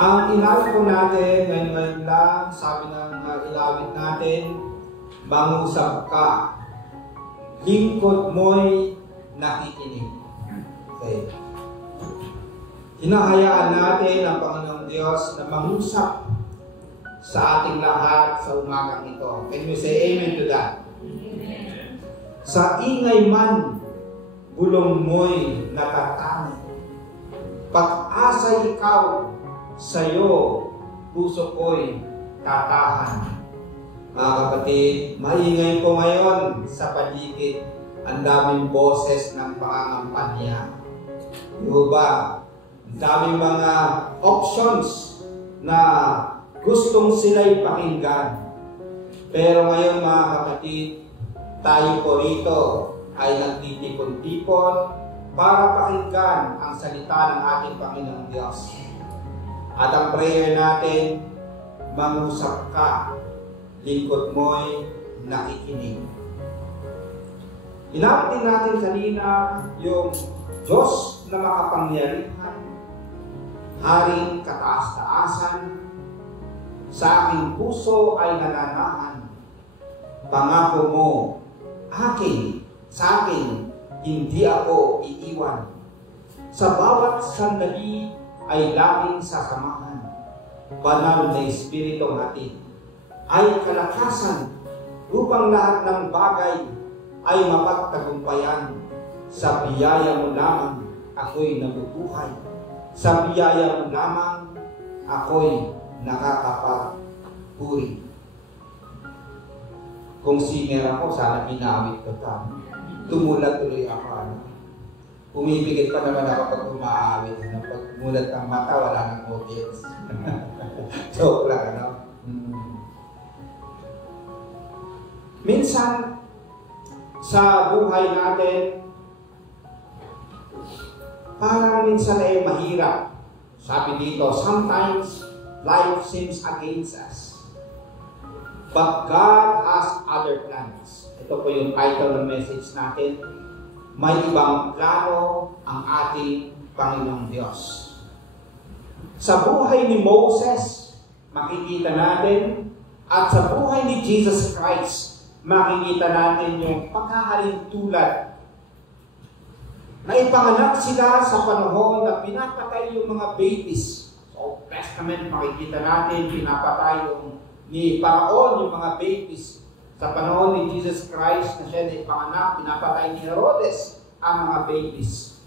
Ang inawit po natin ngayon lang, sabi ng ilawit natin, mangusap ka, lingkod mo'y nakikinig. Okay. Hinahayaan natin ang Panginoong Diyos na mangusap sa ating lahat sa umagang ito. Can you say amen to that? Amen. Sa ingay man, bulong mo'y natatangin. Pag-asa ikaw, sa'yo, puso ko'y tatahan. Mga kapatid, maingay po ngayon sa paligid ang daming boses ng pangangampanya. Diba? Ang daming mga options na gustong sila'y pakinggan. Pero ngayon mga kapatid, tayo po rito ay nagtitipon-tipon para pakinggan ang salita ng ating Panginoong Diyos. At ang prayer natin, mangusap ka, lingkod mo'y nakikinig. Inapit natin kanina yung Diyos na makapangyarihan, Haring kataas-taasan, sa aking puso ay nananahan. Pangako mo, sa akin, hindi ako iiwan. Sa bawat sandali ay laging sasamahan. Banal na Espiritong hatid ay kalakasan upang lahat ng bagay ay mapagtagumpayan. Sa biyaya mo lamang ako'y nabubuhay. Sa biyaya mo lamang ako'y nakakapagpuri. Kung singer ako, sana pinawit ko ta. Tumulat tuloy ako. Pumipigit pa naman ako pag umaawit. Pag mulat ng mata, wala nang audience. Joke lang, ano? Minsan, sa buhay natin, parang minsan ay mahirap. Sabi dito, sometimes life seems against us. But God has other plans. Ito po yung title ng message natin. May ibang plano ang ating Panginoong Diyos. Sa buhay ni Moses, makikita natin, at sa buhay ni Jesus Christ, makikita natin yung pagkahalintulad na ipanganak sila sa panahon na pinapatay yung mga babies. Sa Old Testament, makikita natin, pinapatay ni Paraon yung mga babies. Sa panahon ni Jesus Christ na siya na ipanganak, pinapatay ni Herodes ang mga babies.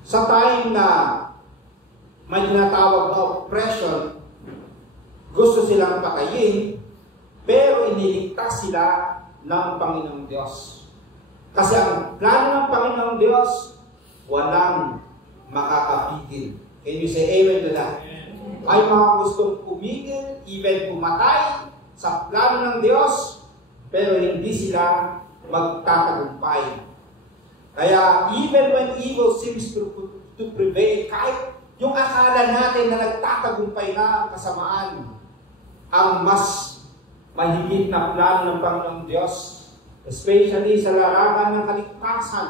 Sa time na may tinatawag na oppression, gusto silang patayin, pero iniligtas sila ng Panginoong Diyos. Kasi ang plano ng Panginoong Diyos, walang makakapigil. Can you say amen to that? May mga gustong pumigil, even pumatay sa plano ng Diyos, pero hindi sila magtatagumpay. Kaya even when evil seems to prevail, kahit yung akala natin na nagtatagumpay na ang kasamaan, ang mas mahigit na plano ng Panginoong Diyos, especially sa larangan ng kaligtasan,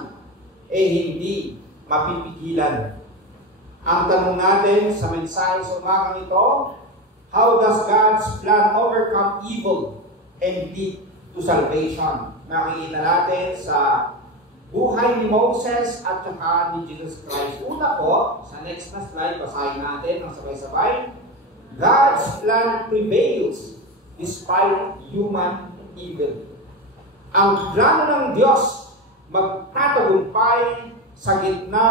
hindi mapipigilan. Ang tanong natin sa mensahe sa umagang ito, how does God's plan overcome evil and lead to salvation? Nakikita natin sa buhay ni Moses at saka ni Jesus Christ. Una po, sa next na slide, basahin natin ng sabay-sabay. God's plan prevails despite human evil. Ang plano ng Diyos magtatagumpay sa gitna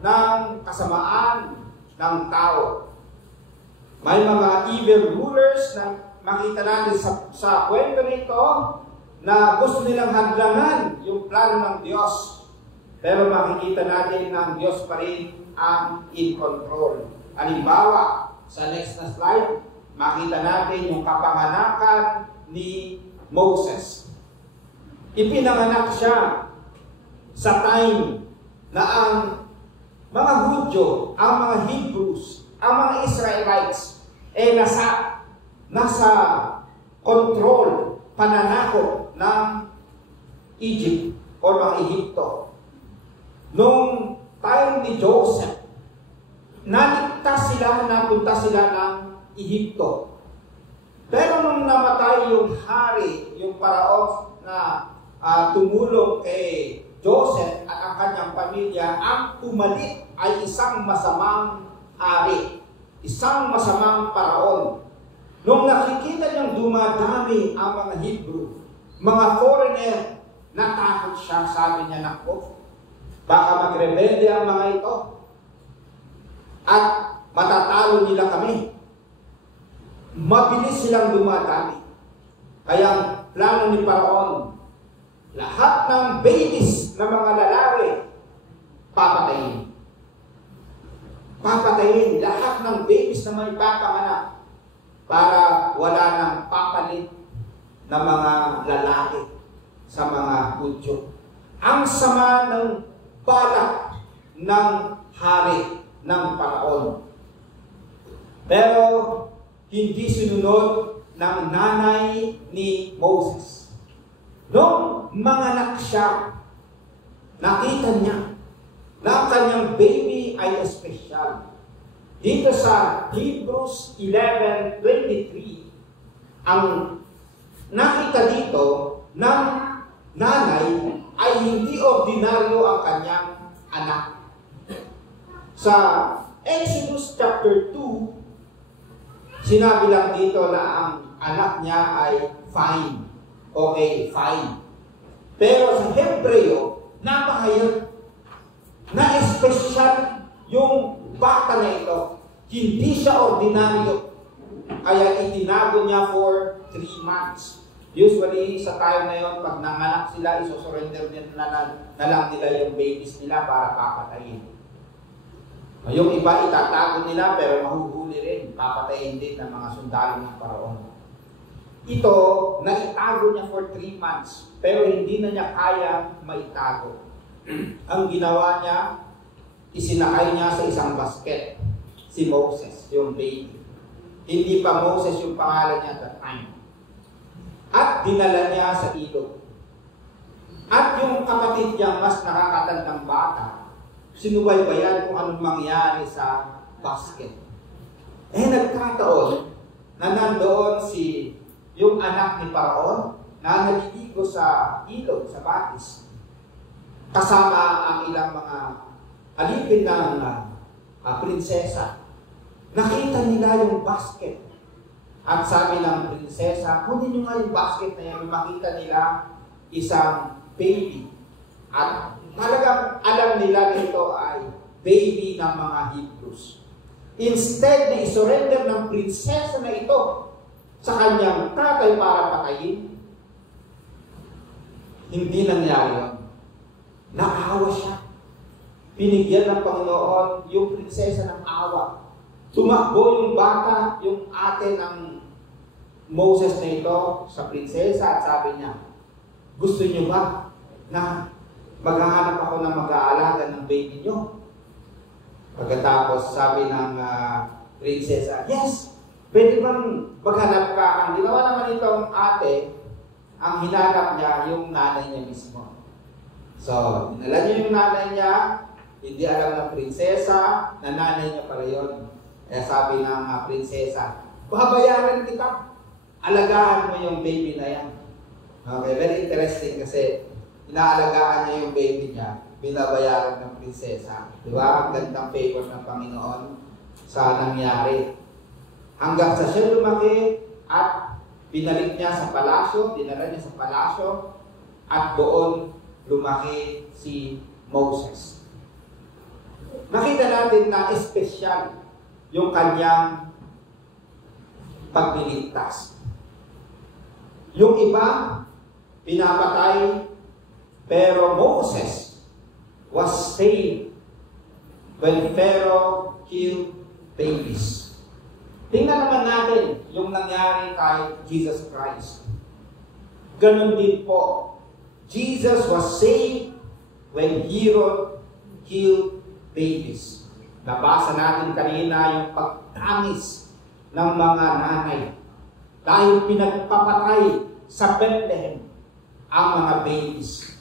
ng kasamaan ng tao. May mga evil rulers na makita natin sa kwento nito na gusto nilang hadlangan yung plano ng Diyos. Pero makikita natin na ang Diyos pa rin ang in control. Halimbawa, sa next na slide, makita natin yung kapanganakan ni Moses. Ipinanganak siya sa time na ang mga Hudyo, ang mga Hebrews, ang mga Israelites, nasa control, pananakot ng Egypt o ng Ehipto. Nung time ni Joseph, naligtas sila, napunta sila ng Ehipto. Pero nung namatay yung hari, yung paraon na tumulong kay Joseph at ang kanyang pamilya, ang pumalit ay isang masamang hari, isang masamang paraon. Nung nakikita niyang dumadami ang mga Hebrew, mga foreigner, natakot siya. Sabi niya, "Nako, baka magrebelde ang mga ito at matatalo nila kami." Mabilis silang dumadami. Kaya plano ni Paraon, lahat ng babies na mga lalaki, papatayin. Papatayin lahat ng babies na may papanganak para wala nang papalit na mga lalaki sa mga Hudyo. Ang sama ng balak ng hari ng Paraon. Pero hindi sinunod ng nanay ni Moses. Nung manganak siya, nakita niya na ang kanyang baby ay espesyal. Dito sa Hebrews 11:23, ang nakita dito ng nanay ay hindi ordinaryo ang kanyang anak. Sa Exodus chapter 2, sinabi lang dito na ang anak niya ay fine. Okay, fine. Pero sa Hebreo, napakahirap na espesyal yung bata na ito. Hindi siya ordinaryo. Kaya itinago niya for 3 months. Usually, sa time na yun, pag nanganak sila, isosurrender na lang nila yung babies nila para papatayin. Yung iba itatago nila pero mahuhuli rin, papatayin din ng mga sundalo ng Paraon. Ito, naitago niya for 3 months, pero hindi na niya kaya maitago. Ang ginawa niya, isinakay niya sa isang basket, si Moses, yung baby. Hindi pa Moses yung pangalan niya at that time. At dinala niya sa ilog. At yung kapatid niya, mas nakakatandang bata, sinubaybayan kung anong mangyari sa basket. Nagkataon na nandoon yung anak ni Paraon na naliligo sa ilog, sa batis. Kasama ang ilang mga alipin ng prinsesa. Nakita nila yung basket. At sabi ng prinsesa, kunin nyo nga yung basket na yan. Makita nila isang baby. At talagang alam nila na ito ay baby ng mga Hebrews. Instead na isurrender ng prinsesa na ito sa kanyang tatay para patayin, hindi nangyari yun. Naawa siya. Pinigyan ng Panginoon yung prinsesa ng awa. Tumakbo yung bata, yung ate ng Moses na ito sa prinsesa at sabi niya, "Gusto niyo ba na maghahanap ako ng mag-aalaga ng baby niyo?" Pagkatapos sabi ng prinsesa, "Yes, pwede bang maghanap ka?" Ang ginawa naman itong ate, ang hinanap niya yung nanay niya mismo. So, dinala niya yung nanay niya, hindi alam ng prinsesa na nanay niya pala yun. Kaya sabi ng prinsesa, "Babayaran kita, alagaan mo yung baby na yan." Okay, very interesting kasi inaalagaan niya yung baby niya, binabayaran ng prinsesa. Di ba? Ang gandang favor ng Panginoon sa nangyari. Hanggang sa siya lumaki at binalik niya sa palasyo, dinala niya sa palasyo, at doon lumaki si Moses. Nakita natin na espesyal yung kanyang pagliligtas. Yung iba, pinapatay, pero Moses was saved when Pharaoh killed babies. Tingnan naman natin yung nangyari kay Jesus Christ. Ganun din po. Jesus was saved when Herod killed babies. Nabasa natin kanina yung pagtamis ng mga nanay dahil pinagpapatay sa Bethlehem ang mga babies.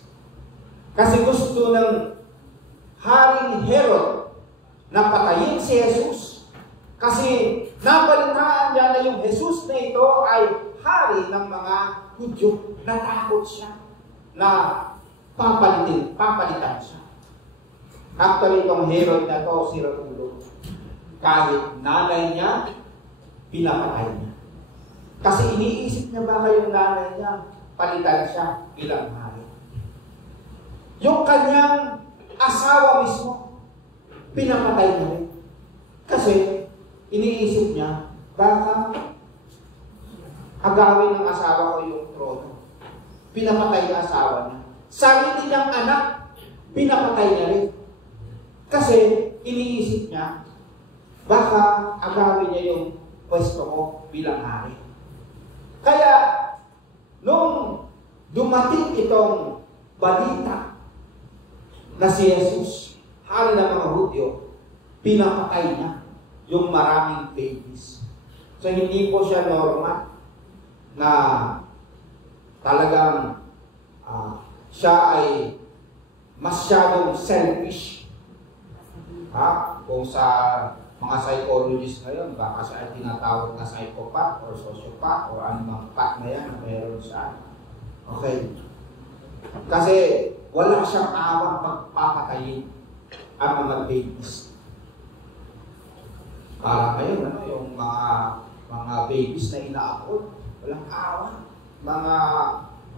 Kasi gusto ng Haring Herod na patayin si Jesus. Kasi nabalitaan niya na yung Jesus na ito ay hari ng mga Hudyo. Natakot siya na papalitan siya. Actually, itong Herod na to, si Ratulo, kahit nanay niya, pinapatay niya. Kasi iniisip niya baka yung nanay niya, palitan siya bilang hari. Yung kanyang asawa mismo, pinapatay niya rin. Kasi iniisip niya, baka agawin ng asawa ko yung trono. Pinapatay yung asawa niya. Sarili niyang anak, pinapatay niya rin. Kasi iniisip niya, baka agawin niya yung pwesto ko bilang hari. Kaya, nung dumating itong balita na si Jesus, hari ng mga Hudyo, pinapatay niya yung maraming babies. So, hindi po siya normal na talagang siya ay masyadong selfish. Kung sa mga psychologists ngayon, baka siya ay tinatawag na psychopath or sociopath or anumang path na yan na meron siya. Okay. Kasi wala siyang awang pagpapatayin ang mga babies. Ngayon, yung mga babies na inaabot, walang awa. Mga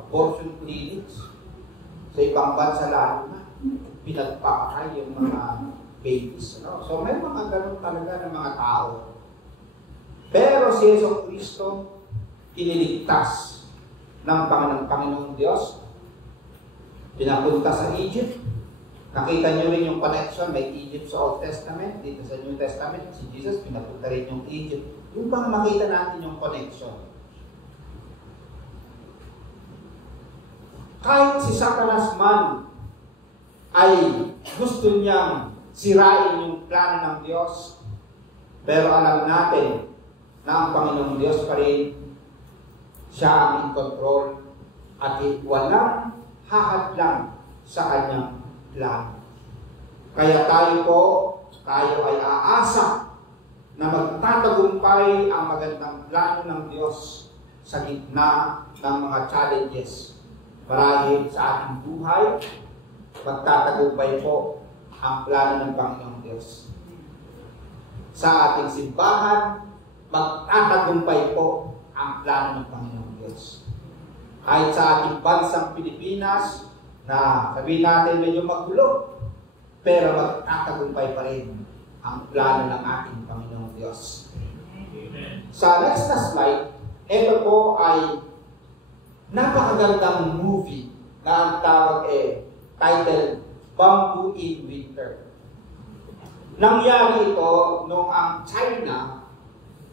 abortion clinics, sa ibang bansa lalo na, pinagpapakay yung mga babies. So may mga ganun talaga ng mga tao. Pero si Yesu Cristo, iniligtas ng Panginoong Diyos. Pinapunta sa Egypt. Nakita nyo rin yung connection, may Egypt sa Old Testament, dito sa New Testament, si Jesus, pinapunta rin yung Egypt. Yung bang makita natin yung connection. Kahit si Satanas man ay gusto niyang sirain yung plano ng Diyos, pero alam natin na ang Panginoong Diyos pa rin siya ang in control at walang hahadlang sa kanyang plano. Kaya tayo ay aasa na magtatagumpay ang magandang plano ng Diyos sa gitna ng mga challenges. Marahil sa ating buhay, magtatagumpay po ang plano ng Panginoong Diyos. Sa ating simbahan, magtatagumpay po ang plano ng Panginoong Diyos. Kahit sa ating bansang Pilipinas, na sabihin natin medyo magulo, pero magtatagumpay pa rin ang plano ng ating Panginoong Diyos. Sa next na slide, ito po ay napakagandang movie na ang tawag titled Bamboo in Winter. Nangyari ito nung ang China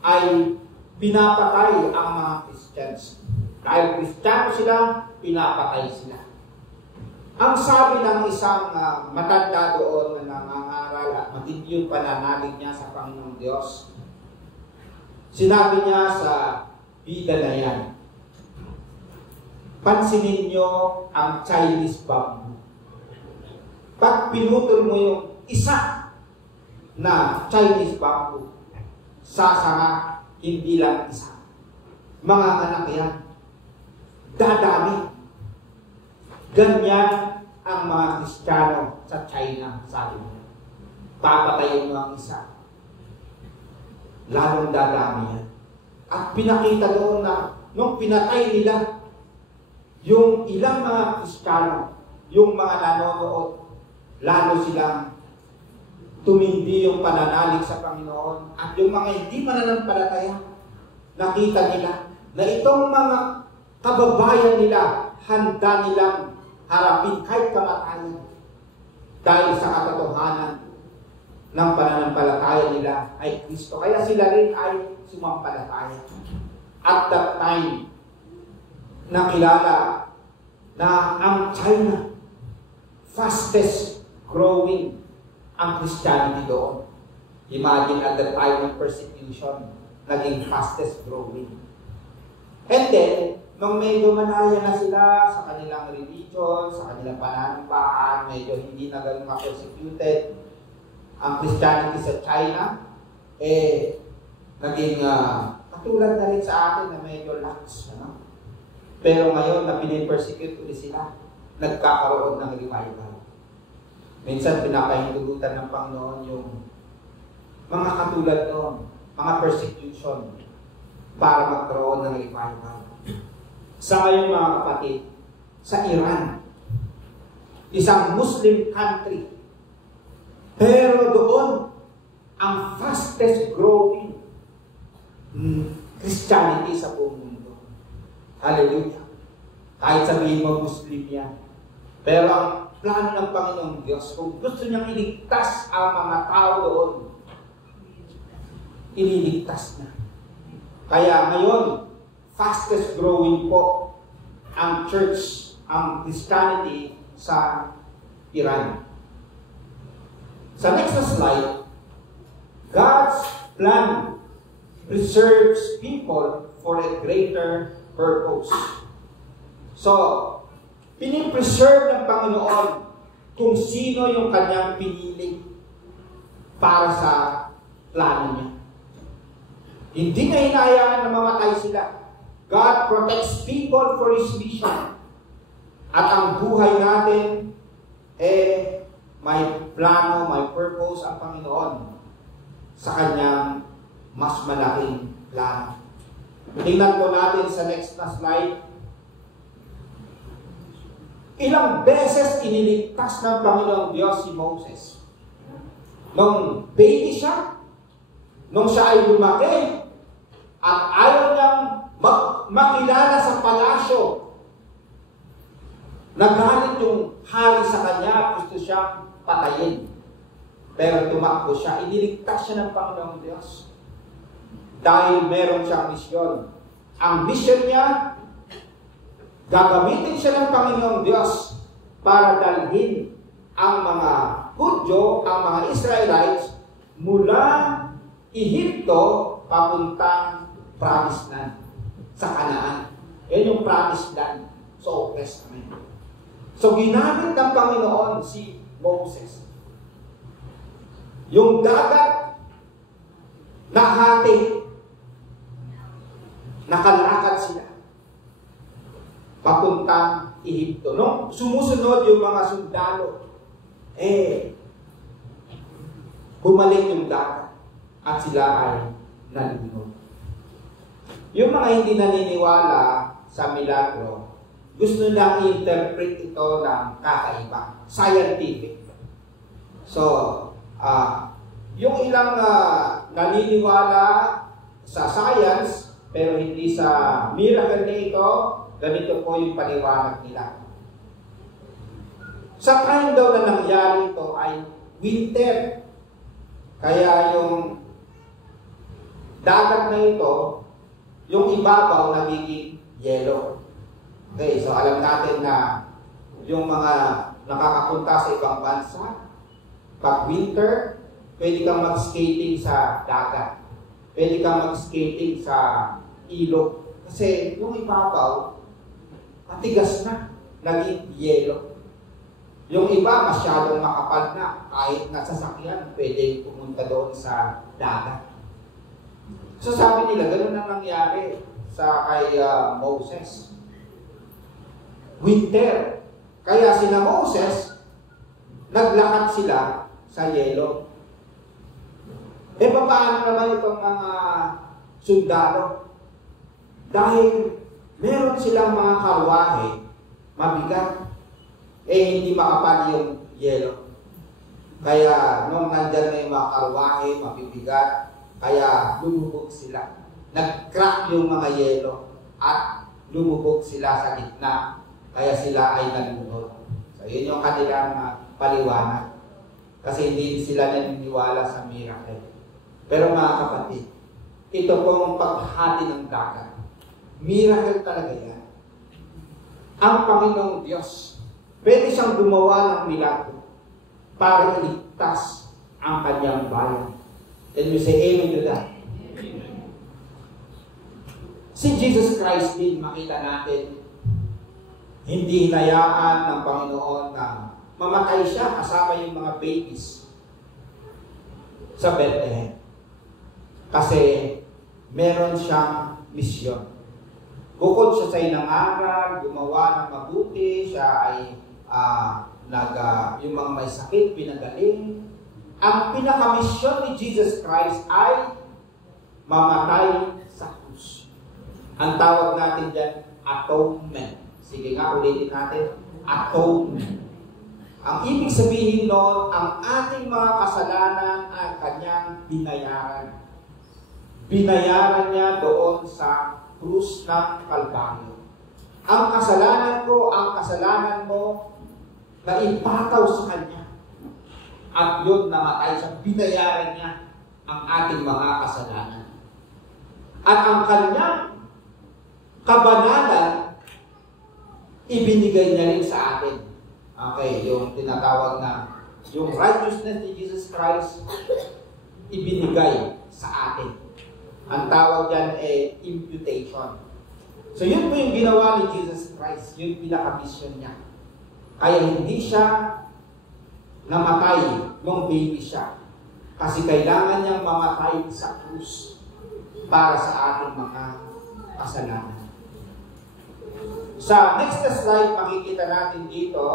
ay pinapatay ang mga Christians. Dahil Kristiyano sila, pinapatay sila. Ang sabi ng isang matanda doon na nangangaral at matindi yung pananalig niya sa Panginoong Diyos, sinabi niya sa bida na yan, pansinin niyo ang Chinese bamboo. Pag pinutol mo yung isa na Chinese bamboo, sasanga, hindi lang isa. Mga anak yan, dadami. Ganyan ang mga Kristiyano sa China, sabi niya. Papatayin mo ang isa. Lalong dadami yan. At pinakita doon na nung pinatay nila yung ilang mga Kristiyano, yung mga nanonood, lalo silang tumindi yung pananalig sa Panginoon. At yung mga hindi mananampalataya, nakita nila na itong mga kababayan nila, handa nilang harapin kahit kamatayan dahil sa katotohanan ng pananampalataya nila ay Kristo. Kaya sila rin ay sumampalataya. At that time, nakilala na ang China fastest growing ang Christianity doon. Imagine at the time of persecution, naging fastest growing. And then, nung medyo manaya na sila sa kanilang religion, sa kanilang pananampahan, medyo hindi na ganun ma-persecuted, ang Christianity sa China, naging katulad na rin sa atin na medyo lax. Ano? Pero ngayon, na pinipersecute ulit sila, nagkakaroon ng revival. Minsan, pinapahintulutan ng Panginoon yung mga katulad noon, mga persecution, para magkaroon ng revival. Sa ngayon, mga kapatid, sa Iran, isang Muslim country, pero doon, ang fastest growing Christianity sa buong mundo. Hallelujah. Kahit sabihin mo Muslim yan. Pero ang plano ng Panginoong Diyos, kung gusto niyang iligtas ang mga tao doon, iniligtas na. Kaya ngayon, fastest growing po ang church, ang Christianity sa Iran. Sa next slide, God's plan preserves people for a greater purpose. So, pinipreserve ng Panginoon kung sino yung kanyang pinili para sa plano niya. Hindi niya hinayaan na mamatay sila. God protects people for His mission. At ang buhay natin, may plano, may purpose ang Panginoon sa kanyang mas malaking plano. Tingnan po natin sa next na slide. Ilang beses iniligtas ng Panginoong Diyos si Moses. Nung baby siya, nung siya ay lumaki, at ayaw niyang makilala sa palasyo, nagalit yung hari sa kanya, gusto siyang patayin. Pero tumakbo siya, iniligtas siya ng Panginoong Diyos. Dahil meron siyang misyon. Ang misyon niya, gagamitin siya ng Panginoong Diyos para dalhin ang mga Hudyo, ang mga Israelites, mula Ehipto papuntang Promised Land sa Canaan. Yan yung Promised Land sa Old Testament. So ginamit ng Panginoon si Moses. Yung dagat nahati, nakalakad sila papuntang Ehipto. Nung sumusunod yung mga sundalo, bumalik yung dagat at sila ay nalunod. Yung mga hindi naniniwala sa milagro, gusto nilang i-interpret ito ng kakaiba, scientific. So, yung ilang naniniwala sa science, pero hindi sa miracle na ito, ganito po yung paliwanag nila. Sa time daw na nangyari ito ay winter. Kaya yung dagat na ito, yung ibabaw nagiging yellow. Okay, so alam natin na yung mga nakakapunta sa ibang bansa, pag winter, pwede kang mag-skating sa dagat. Pwede kang mag-skating sa ilog. Kasi yung ibabaw, matigas na, naging yellow. Yung iba, masyadong makapal na. Kahit nasasakyan, pwede pumunta doon sa dagat. So sabi nila, ganun na nangyari kay Moses. Winter. Kaya sina Moses, naglakad sila sa yelo. Paano naman itong mga sundalo? Dahil meron silang mga karwahe, mabigat, hindi makapal yung yelo. Kaya nung nandyan na yung mga karwahe, mabibigat, kaya lumubog sila. Nag-crack yung mga yelo at lumubog sila sa gitna. Kaya sila ay nalunod. So yun yung kanilang paliwanag. Kasi hindi sila naniniwala sa miracle. Pero mga kapatid, ito pong paghati ng dagat. Miracle talaga yan. Ang Panginoong Diyos, pwede siyang gumawa ng milagro para iligtas ang kanyang bayan. Can you say amen to that? Amen. Si Jesus Christ din, makita natin, hindi hinayaan ng Panginoon na mamatay siya kasama yung mga babies. sa Bethlehem. Kasi meron siyang misyon. Bukod siya sa inangaral, gumawa ng mabuti, siya ay yung mga may sakit, pinagaling. Ang pinakamisyon ni Jesus Christ ay mamatay sa krus. Ang tawag natin dyan, atonement. Sige nga, ulitin natin. Atonement. Ang ibig sabihin noon, ang ating mga kasalanan ay kanyang binayaran. Binayaran niya doon sa krus ng Kalbaryo. Ang kasalanan ko, ang kasalanan mo, na ipataw sa kanya. At yun, namatay siya. Binayaran niya ang ating mga kasalanan. At ang kanyang kabanalan, ibinigay niya rin sa atin. Okay, yung tinatawag na, yung righteousness ni Jesus Christ, ibinigay sa atin. Ang tawag dyan ay imputation. So yun po yung ginawa ni Jesus Christ, yung pinaka-mission niya. Kaya hindi siya namatay nung baby siya. Kasi kailangan niyang mamatay sa krus para sa ating mga kasalanan. Sa next slide, makikita natin dito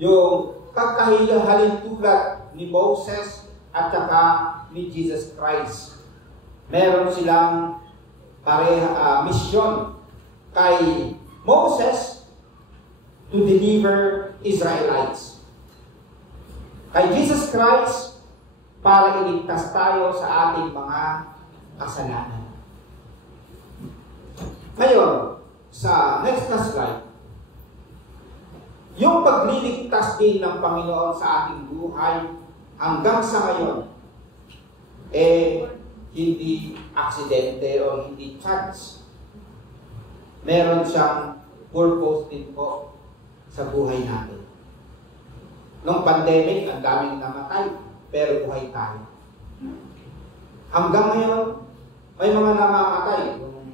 yung pagkahalintulad ni Moses at saka ni Jesus Christ. Meron silang misyon kay Moses to deliver Israelites. Kay Jesus Christ, para iligtas tayo sa ating mga kasalanan. Ngayon, sa next na slide, yung pagliligtas din ng Panginoon sa ating buhay hanggang sa ngayon, hindi aksidente o hindi chance. Meron siyang purpose din po sa buhay natin. Nung pandemic, ang daming namatay, pero buhay tayo. Hanggang ngayon, may mga namamatay.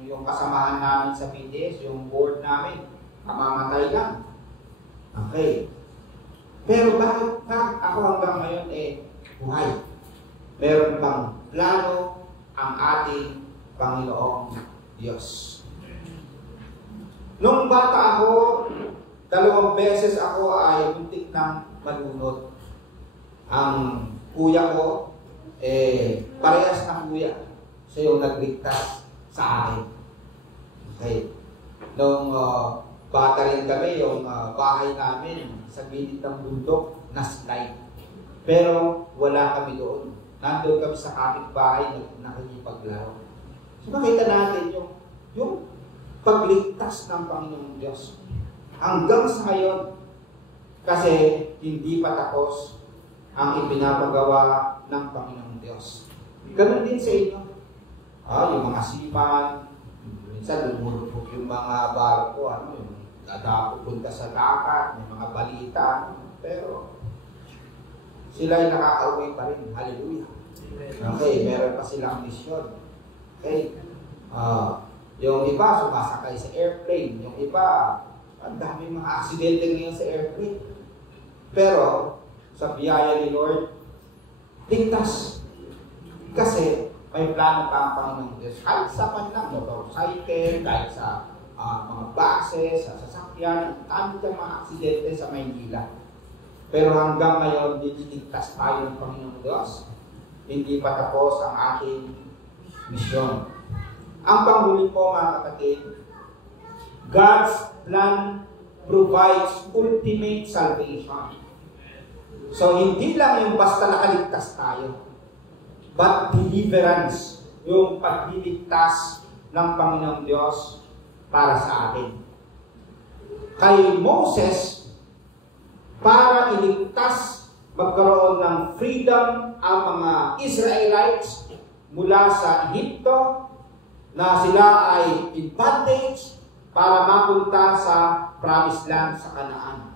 Yung kasamahan namin sa PDS, yung board namin, namamatay lang. Okay. Pero bakit ako hanggang ngayon buhay? Meron pang plano ang ating Panginoong Diyos. Nung bata ako, 2 beses ako ay muntik ng malunod. Ang kuya ko, parehas na kuya. Siya yung nagligtas sa akin. Okay. Nung bata rin kami, yung bahay namin sa gilid ng bundok na slide. Pero wala kami doon. Nandun kami sa kapitbahay na nakikipaglaro. So makita natin yung pagligtas ng Panginoong Diyos. Hanggang sa ngayon, kasi hindi pa tapos ang ipinapagawa ng Panginoong Diyos. Ganun din sa inyo. Yung mga sipan, minsan lumulupok yung mga barko, yung pupunta sa dagat, may mga balita, pero sila ay nakakauwi pa rin. Hallelujah. Okay, meron pa silang misyon. Okay. Yung iba sumasakay sa airplane, yung iba ang daming mga aksidente ngayon sa airplane. Pero sa biyaya ni Lord, ligtas. Kasi may plano pa ang Panginoong Diyos. Kahit sa kanilang motorcycle, kahit sa mga buses, sa sasakyan, dami ng mga aksidente sa Maynila. Pero hanggang ngayon, diniligtas tayo ng Panginoong Diyos. Hindi pa tapos ang ating misyon. Ang panghuli po, mga kapatid, God's plan provides ultimate salvation. So, hindi lang yung basta nakaligtas tayo, but deliverance, yung pagliligtas ng Panginoong Diyos para sa atin. Kay Moses, para iligtas, magkaroon ng freedom ang mga Israelites mula sa Egypto, na sila ay in bondage para mapunta sa promised land sa Canaan.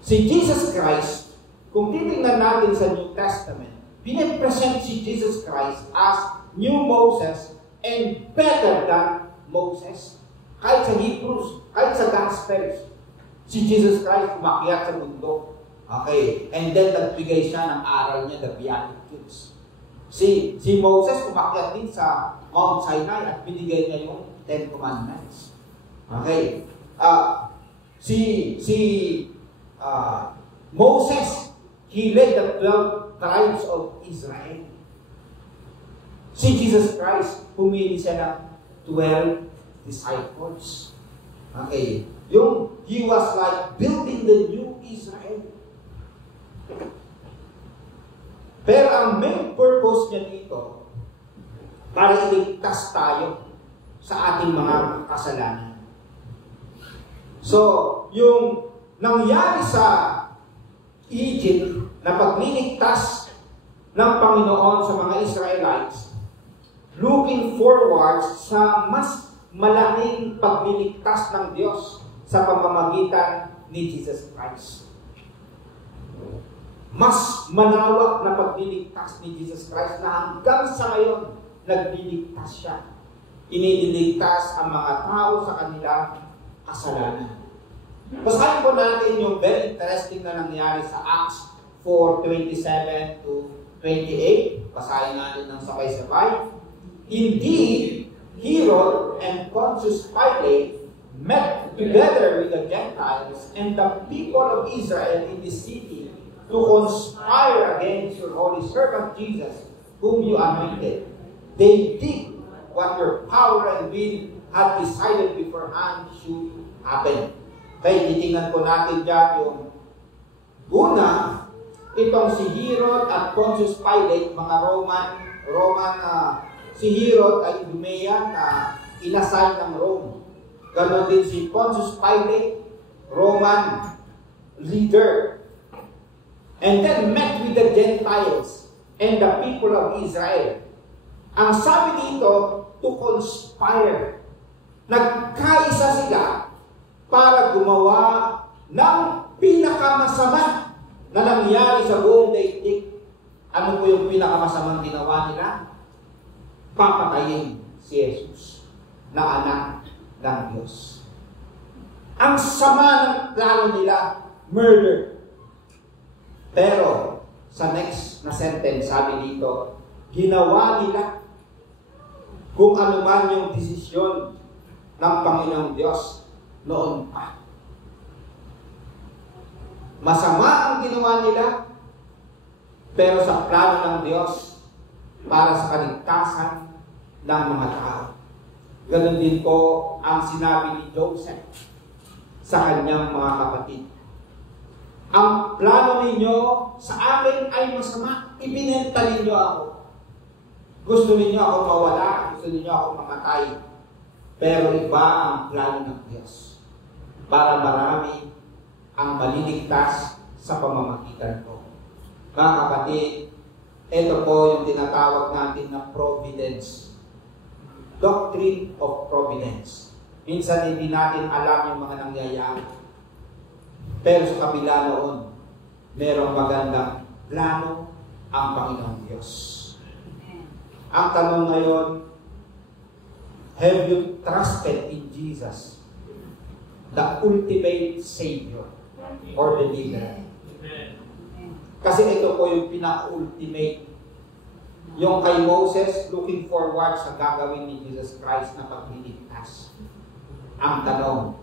Si Jesus Christ, kung titingnan natin sa New Testament, pinipresent si Jesus Christ as new Moses and better than Moses. Kahit sa Hebrews, kahit sa Gospels, si Jesus Christ umakyat sa bundok. Okay. And then nagbigay siya ng aral niya, the Beatitudes. Si Moses umakyat din sa Mount Sinai at binigay niya yung 10 Commandments. Okay. Moses, he led the 12 tribes of Israel. Si Jesus Christ, pumili siya ng 12 disciples. Okay. He was like building the new Israel. Pero ang main purpose niya dito, para iligtas tayo sa ating mga kasalanan. So, yung nangyari sa Egypt na pagliligtas ng Panginoon sa mga Israelites, looking forward sa mas malaking pagliligtas ng Diyos sa pamamagitan ni Jesus Christ. Mas malawak na pagliligtas ni Jesus Christ na hanggang sa ngayon, nagliligtas siya. Iniligtas ang mga tao sa kanilang kasalanan. Basahin po natin yung very interesting na nangyari sa Acts 4:27 to 28. Basahin natin ng sabay-sabay. Indeed, Herod and Pontius Pilate met together with the Gentiles and the people of Israel in the city to conspire against your holy servant Jesus, whom you anointed. They did what your power and will had decided beforehand should happen. Kaya titingnan po natin dyan yung una, itong si Herod at Pontius Pilate, mga Roman si Herod ay Idumea na inassign ng Rome. Ganon din si Pontius Pilate, Roman leader. And then met with the Gentiles and the people of Israel. Ang sabi dito, to conspire. Nagkaisa sila para gumawa ng pinakamasama na nangyari sa buong daigdig. Ano po yung pinakamasamang ginawa nila? Papatayin si Jesus na anak ng Diyos. Ang sama ng plano nila, murder. Pero, sa next na sentence, sabi dito, ginawa nila kung ano man yung desisyon ng Panginoong Diyos noon pa. Masama ang ginawa nila, pero sa plano ng Diyos para sa kaligtasan ng mga tao. Ganon din po ang sinabi ni Joseph sa kanyang mga kapatid. Ang plano ninyo sa akin ay masama. Ibinenta ninyo ako. Gusto ninyo ako mawala. Gusto ninyo ako mamatay. Pero iba ang plano ng Diyos. Para marami ang maliligtas sa pamamagitan ko. Mga kapatid, ito po yung tinatawag natin na providence. Doctrine of providence. Minsan hindi natin alam yung mga nangyayari. Pero sa kabila noon, merong magandang plano ang Panginoong Diyos. Ang tanong ngayon, have you trusted in Jesus, the ultimate Savior or deliverer? Kasi ito po yung pinaka-ultimate. Yung kay Moses, looking forward sa gagawin ni Jesus Christ na pagliligtas. Ang tanong,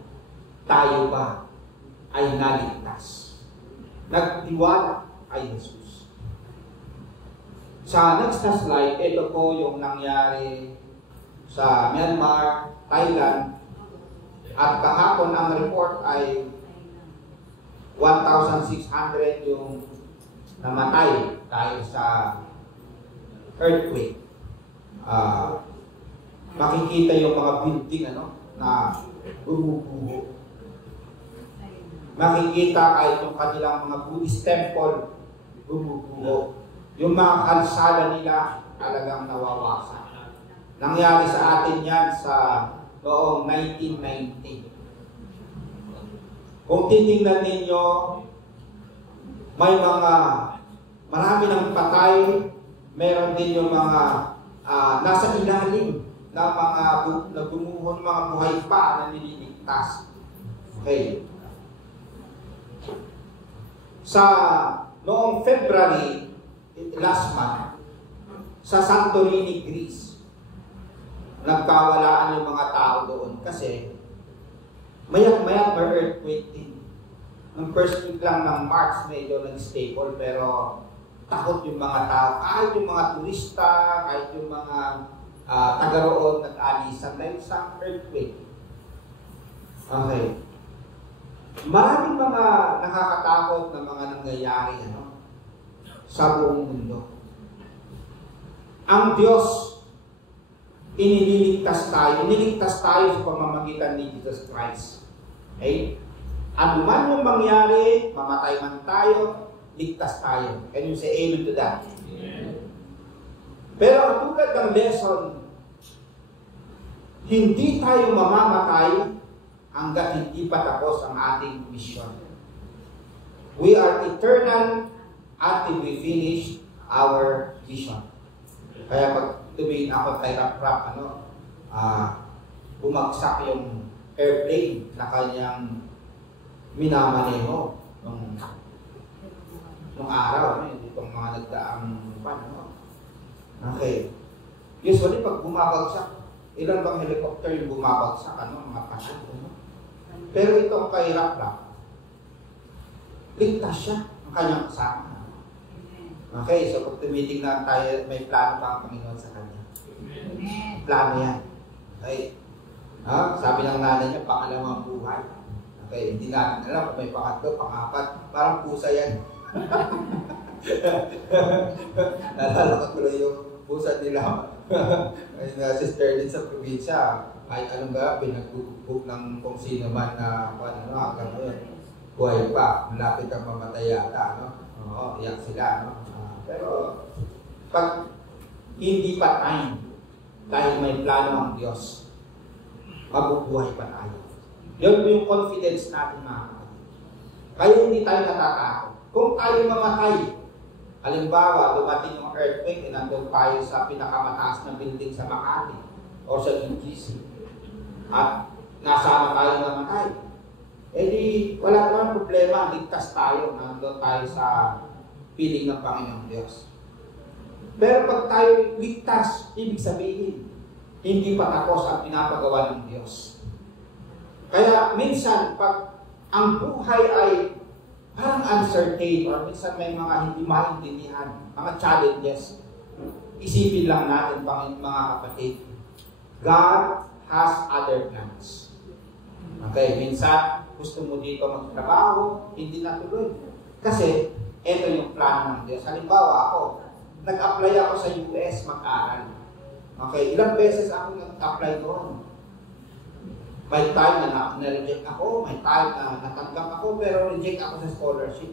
tayo ba ay naligtas? Nagtiwala kay Jesus. Sa next na slide, ito po yung nangyari sa Myanmar, Thailand. At kahapon ang report ay 1,600 yung namatay dahil sa earthquake. Makikita yung mga building na bumubuho. Makikita kahit yung kanilang mga Buddhist temple bumubuho. Yung mga kalsada nila talagang nawawasan. Nangyari sa atin yan sa noong 1990. Kung titingnan ninyo, may marami ng patay, meron din yung mga nasa ilalim na mga nagumuhon, mga buhay pa na nililigtas. Okay. Sa noong February, last month, sa Santorini, Greece. Nagkawalaan yung mga tao doon kasi mayak-mayak may earthquake din. Nung first week lang ng March, medyo nag-stable, pero takot yung mga tao. Kahit yung mga turista, kahit yung mga taga roon nag-alisan dahil sa earthquake. Okay. Maraming mga nakakatakot na mga nangyayari sa buong mundo. Ang Diyos, iniligtas tayo sa pamamagitan ni Jesus Christ. Okay? Ano man yung mangyari, mamatay man tayo, ligtas tayo. Can you say amen to that? Amen. Pero ang tulad ng lesson, hindi tayo mamamatay hanggat hindi pa tapos ang ating mission. We are eternal until we finish our mission. Kaya pag tuwing ako kay Rap, bumagsak yung airplane na kanyang minamaneho nung araw, itong mga nagdaang Okay. Usually, pag bumabagsak, ilan bang helicopter yung bumabagsak, mga pasyon, Pero itong kay Rap, ligtas siya ang kanyang kasama. Okay, so pag tumitingnan tayo, may plano pa ang Panginoon sa kanya. Plano yan. Okay. Sabi ng nanay niya, pangalawang buhay. Okay, hindi natin alam kung may pangatlo, pangapat. Parang pusa yan. Nalala ko tuloy yung pusa nila. Ay, sister din sa probinsya. Kahit anong ba, pinagbubog ng kung sino man na hanggang ngayon. Buhay pa, malapit ang mamatay yata. Oo, iyak sila. Pero, pag hindi pa time, dahil may plano ang Diyos, mabubuhay pa tayo. Yun yung confidence natin, mga kapatid. Kaya hindi tayo natatakot. Kung tayo mamatay, halimbawa, dumating yung earthquake, nandun tayo sa pinakamataas na building sa Makati o sa UGC, at nasama tayo namatay, di wala naman problema, ligtas tayo, nandun tayo sa piling ng Panginoong Diyos. Pero pag tayo ligtas, ibig sabihin, hindi pa tapos ang pinapagawa ng Diyos. Kaya minsan, pag ang buhay ay parang uncertain or minsan may mga hindi maintindihan, mga challenges, isipin lang natin, mga kapatid, God has other plans. Okay, minsan gusto mo dito magtrabaho, hindi natuloy. Kasi, ito yung plano ng Diyos. Halimbawa ako, nag-apply ako sa US mag-aral. Okay, ilang beses ako nag-apply doon. May time na na-reject ako, may time na natanggap ako, pero reject ako sa scholarship.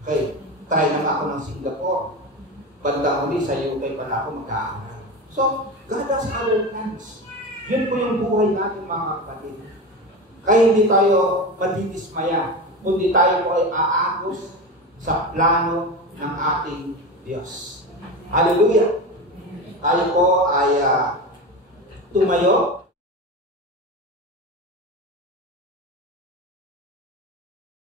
Okay, try naman ako ng Singapore. Banda uli sa UK pala ako mag-aaral. So, God has other plans. Yun po yung buhay natin, mga kapatid. Kaya hindi tayo madidismaya, kundi tayo po ay aagos sa plano ng ating Diyos. Hallelujah! Tayo po ay tumayo.